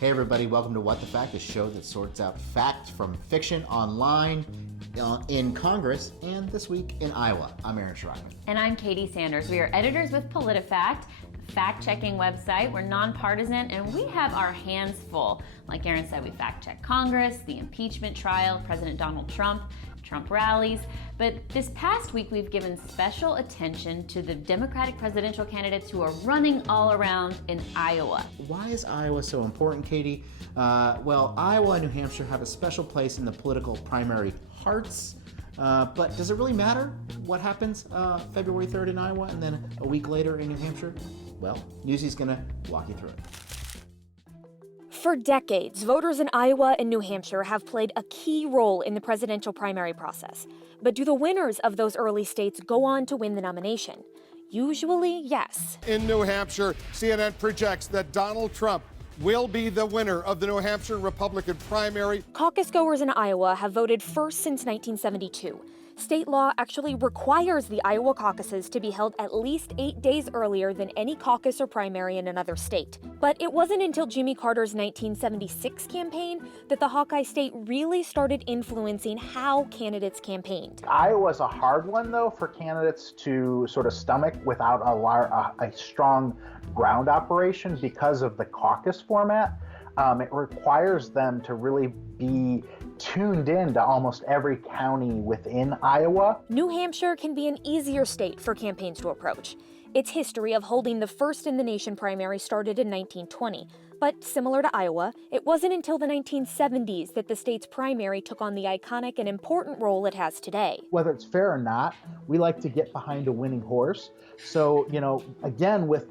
Hey everybody, welcome to What the Fact, a show that sorts out fact from fiction online, in Congress, and this week in Iowa. I'm Aaron Schreiman. And I'm Katie Sanders. We are editors with PolitiFact, a fact-checking website. We're nonpartisan, and we have our hands full. Like Aaron said, we fact-check Congress, the impeachment trial, President Donald Trump rallies. But this past week, we've given special attention to the Democratic presidential candidates who are running all around in Iowa. Why is Iowa so important, Katie? Well, Iowa and New Hampshire have a special place in the political primary hearts. But does it really matter what happens February 3rd in Iowa and then a week later in New Hampshire? Well, Newsy's going to walk you through it. For decades, voters in Iowa and New Hampshire have played a key role in the presidential primary process. But do the winners of those early states go on to win the nomination? Usually, yes. In New Hampshire, CNN projects that Donald Trump will be the winner of the New Hampshire Republican primary. Caucus goers in Iowa have voted first since 1972. State law actually requires the Iowa caucuses to be held at least 8 days earlier than any caucus or primary in another state. But it wasn't until Jimmy Carter's 1976 campaign that the Hawkeye state really started influencing how candidates campaigned. Iowa's a hard one, though, for candidates to sort of stomach without a strong ground operation because of the caucus format. It requires them to really be tuned in to almost every county within Iowa. New Hampshire can be an easier state for campaigns to approach. Its history of holding the first in the nation primary started in 1920. But similar to Iowa, it wasn't until the 1970s that the state's primary took on the iconic and important role it has today. Whether it's fair or not, we like to get behind a winning horse. So, again, with,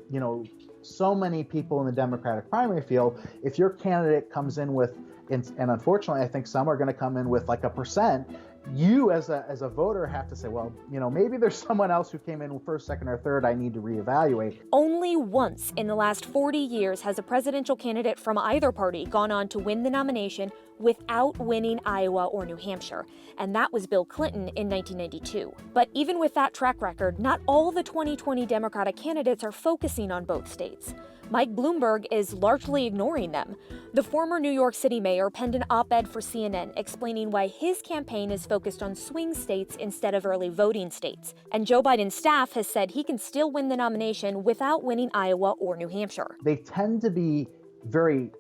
so many people in the Democratic primary field, if your candidate comes in with, and unfortunately I think some are going to come in with like a percent, you as a voter have to say, well, maybe there's someone else who came in first, second, or third I need to reevaluate. Only once in the last 40 years has a presidential candidate from either party gone on to win the nomination without winning Iowa or New Hampshire, and that was Bill Clinton in 1992. But even with that track record, not all the 2020 Democratic candidates are focusing on both states. Mike Bloomberg is largely ignoring them. The former New York City mayor penned an op-ed for CNN explaining why his campaign is focused on swing states instead of early voting states. And Joe Biden's staff has said he can still win the nomination without winning Iowa or New Hampshire. They tend to be very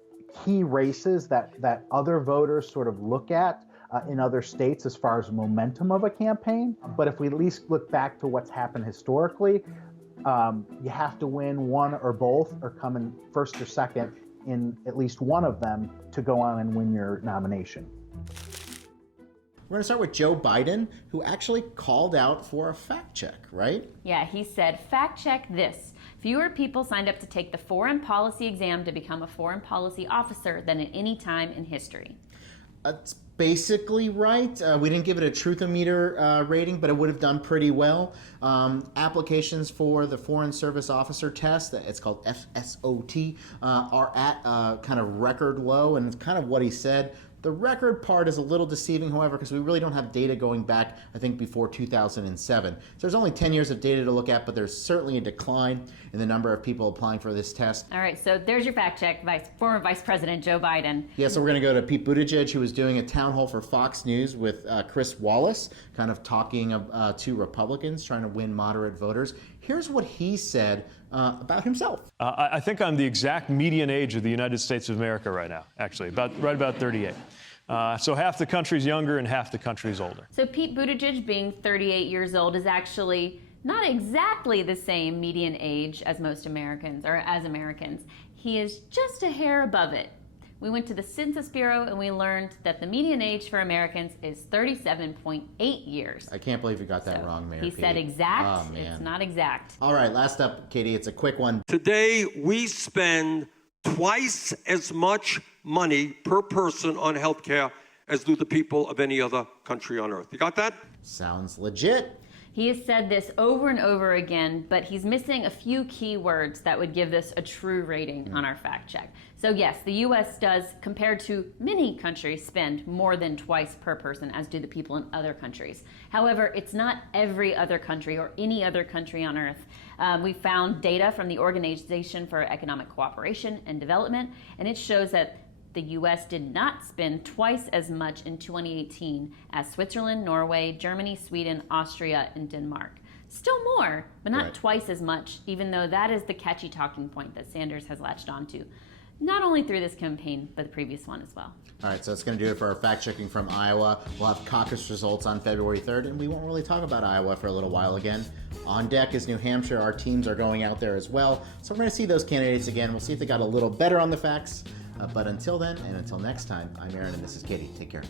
key races that other voters sort of look at in other states as far as momentum of a campaign. But if we at least look back to what's happened historically, you have to win one or both or come in first or second in at least one of them to go on and win your nomination. We're going to start with Joe Biden, who actually called out for a fact check, right? Yeah, he said, fact check this. Fewer people signed up to take the foreign policy exam to become a foreign policy officer than at any time in history. That's basically right. We didn't give it a Truthometer rating, but it would have done pretty well. Applications for the Foreign Service Officer test, it's called FSOT, are at kind of record low, and it's kind of what he said. The record part is a little deceiving, however, because we really don't have data going back, I think, before 2007. So there's only 10 years of data to look at, but there's certainly a decline in the number of people applying for this test. All right, so there's your fact check, former Vice President Joe Biden. Yeah, so we're going to go to Pete Buttigieg, who was doing a town hall for Fox News with Chris Wallace, kind of talking to Republicans, trying to win moderate voters. Here's what he said about himself. I think I'm the exact median age of the United States of America right now, actually, right about 38. So half the country's younger and half the country's older. So Pete Buttigieg, being 38 years old, is actually not exactly the same median age as most Americans, or as Americans. He is just a hair above it. We went to the Census Bureau and we learned that the median age for Americans is 37.8 years. I can't believe you got that wrong, Mayor He Pete. said exact. Oh, man. It's not exact. All right, last up, Katie, it's a quick one. Today, we spend twice as much money per person on health care as do the people of any other country on earth. You got that? Sounds legit. He has said this over and over again, but he's missing a few key words that would give this a true rating on our fact check. So yes, the US does, compared to many countries, spend more than twice per person, as do the people in other countries. However, it's not every other country or any other country on earth. We found data from the Organization for Economic Cooperation and Development, and it shows that the US did not spend twice as much in 2018 as Switzerland, Norway, Germany, Sweden, Austria, and Denmark. Still more, but not twice as much, even though that is the catchy talking point that Sanders has latched onto, not only through this campaign, but the previous one as well. All right, so that's going to do it for our fact checking from Iowa. We'll have caucus results on February 3rd, and we won't really talk about Iowa for a little while again. On deck is New Hampshire. Our teams are going out there as well, so we're going to see those candidates again. We'll see if they got a little better on the facts. But until then, and until next time, I'm Aaron, and this is Katie. Take care.